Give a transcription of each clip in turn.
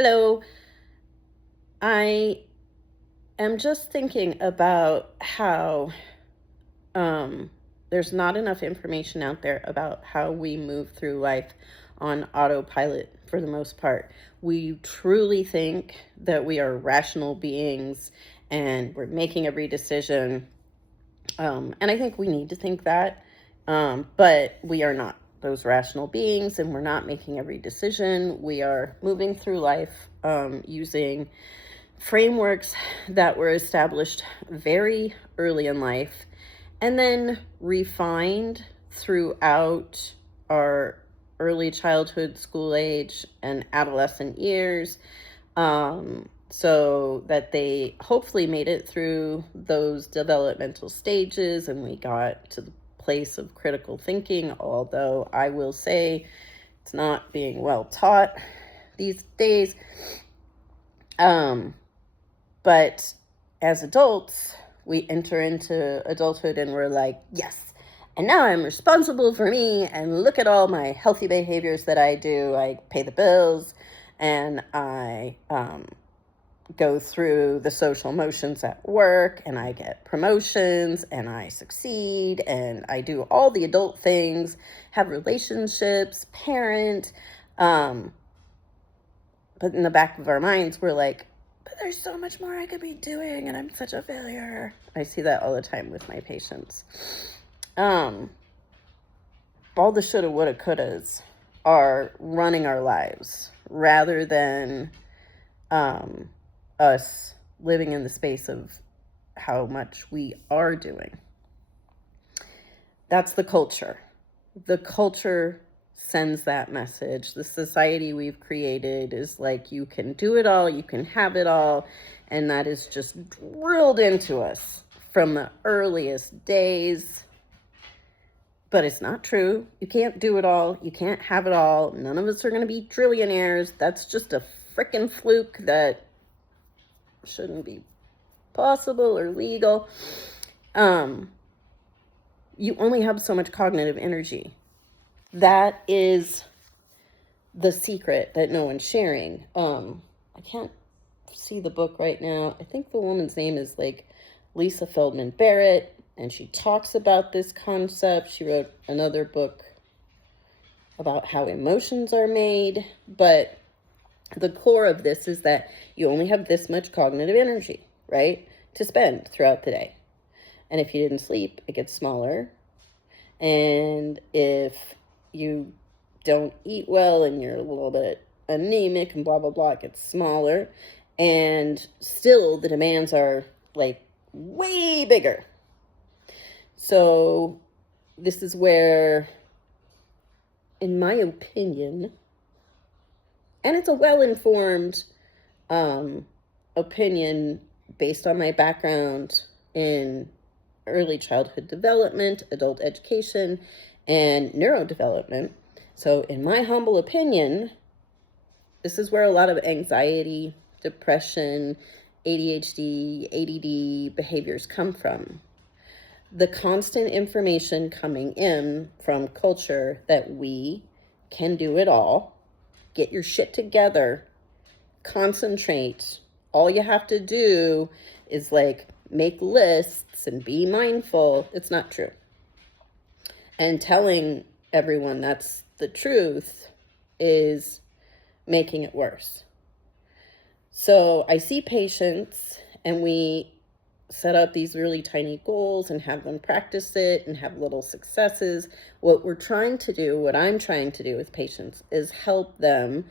Hello. I am just thinking about how um, there's not enough information out there about how we move through life on autopilot for the most part. We truly think that we are rational beings and we're making every decision. And I think we need to think that, but we are not those rational beings and we're not making every decision. We are moving through life using frameworks that were established very early in life and then refined throughout our early childhood, school age, and adolescent years, so that they hopefully made it through those developmental stages and we got to the place of critical thinking, although I will say it's not being well taught these days. But as adults, we enter into adulthood and we're like, yes, and now I'm responsible for me. And look at all my healthy behaviors that I do. I pay the bills and I go through the social motions at work and I get promotions and I succeed and I do all the adult things, have relationships, parent. But in the back of our minds, we're like, but there's so much more I could be doing and I'm such a failure. I see that all the time with my patients. All the shoulda, woulda, couldas are running our lives rather than us living in the space of how much we are doing. That's the culture. The culture sends that message. The society we've created is like, you can do it all, you can have it all, and that is just drilled into us from the earliest days. But it's not true. You can't do it all, you can't have it all. None of us are going to be trillionaires. That's just a freaking fluke that shouldn't be possible or legal. You only have so much cognitive energy. That is the secret that no one's sharing. I can't see the book right now. I think the woman's name is like Lisa Feldman Barrett, and she talks about this concept. She wrote another book about how emotions are made, but the core of this is that you only have this much cognitive energy, right, to spend throughout the day. And if you didn't sleep, it gets smaller. And if you don't eat well and you're a little bit anemic and blah, blah, blah, it gets smaller. And still the demands are like way bigger. So this is where, in my opinion, and it's a well-informed opinion based on my background in early childhood development, adult education, and neurodevelopment. So in my humble opinion, this is where a lot of anxiety, depression, ADHD, ADD behaviors come from. The constant information coming in from culture that we can do it all, get your shit together, concentrate. All you have to do is like make lists and be mindful. It's not true. And telling everyone that's the truth is making it worse. So I see patients and we set up these really tiny goals and have them practice it and have little successes. What I'm trying to do with patients is help them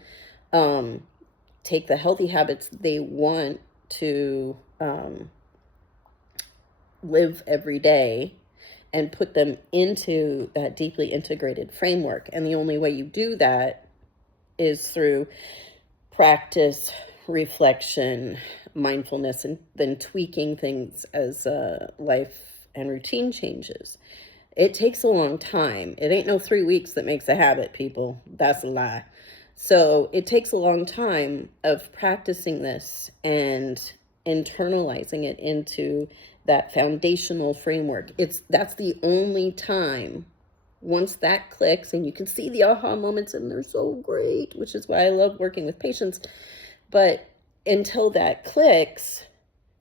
take the healthy habits they want to live every day and put them into that deeply integrated framework. And the only way you do that is through practice, reflection, mindfulness, and then tweaking things as life and routine changes. It takes a long time. It ain't no 3 weeks that makes a habit, people. That's a lie. So it takes a long time of practicing this and internalizing it into that foundational framework. That's the only time, once that clicks and you can see the aha moments and they're so great, which is why I love working with patients. But until that clicks,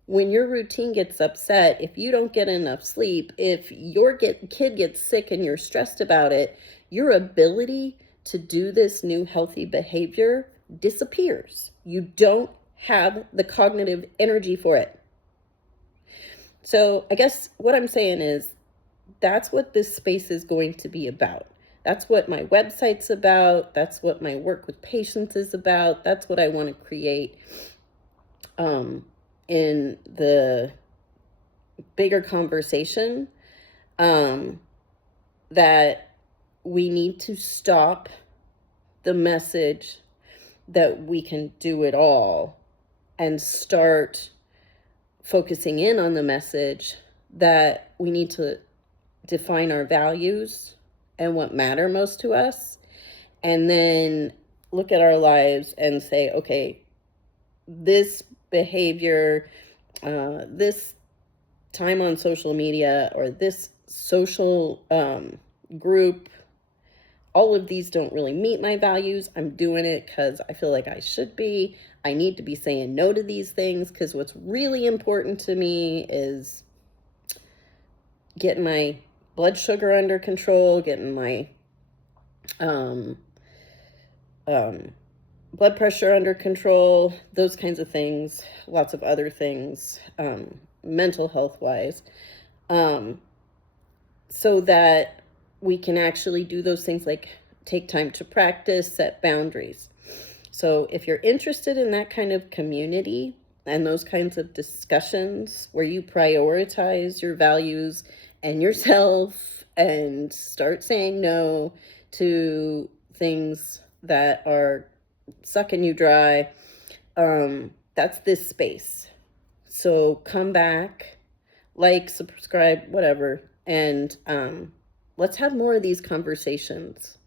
when your routine gets upset, if you don't get enough sleep, if your kid gets sick and you're stressed about it, your ability to do this new healthy behavior disappears. You don't have the cognitive energy for it. So I guess what I'm saying is that's what this space is going to be about. That's what my website's about. That's what my work with patients is about. That's what I want to create in the bigger conversation, that we need to stop the message that we can do it all and start focusing in on the message that we need to define our values and what matter most to us, and then look at our lives and say, okay, this behavior, this time on social media, or this social group, all of these don't really meet my values. I'm doing it because I feel like I should be. I need to be saying no to these things because what's really important to me is getting my blood sugar under control, getting my blood pressure under control, those kinds of things, lots of other things, mental health wise, so that we can actually do those things like take time to practice, set boundaries. So if you're interested in that kind of community and those kinds of discussions where you prioritize your values and yourself and start saying no to things that are sucking you dry, that's this space. So come back, like, subscribe, whatever, and let's have more of these conversations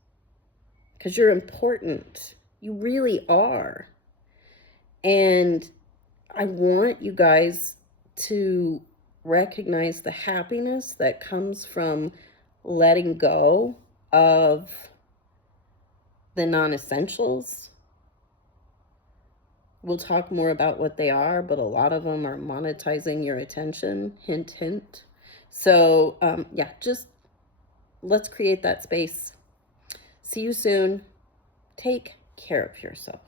because you're important. You really are. And I want you guys to recognize the happiness that comes from letting go of the non-essentials. We'll talk more about what they are, but a lot of them are monetizing your attention. Hint, hint. So, yeah, just let's create that space. See you soon. Take care of yourself.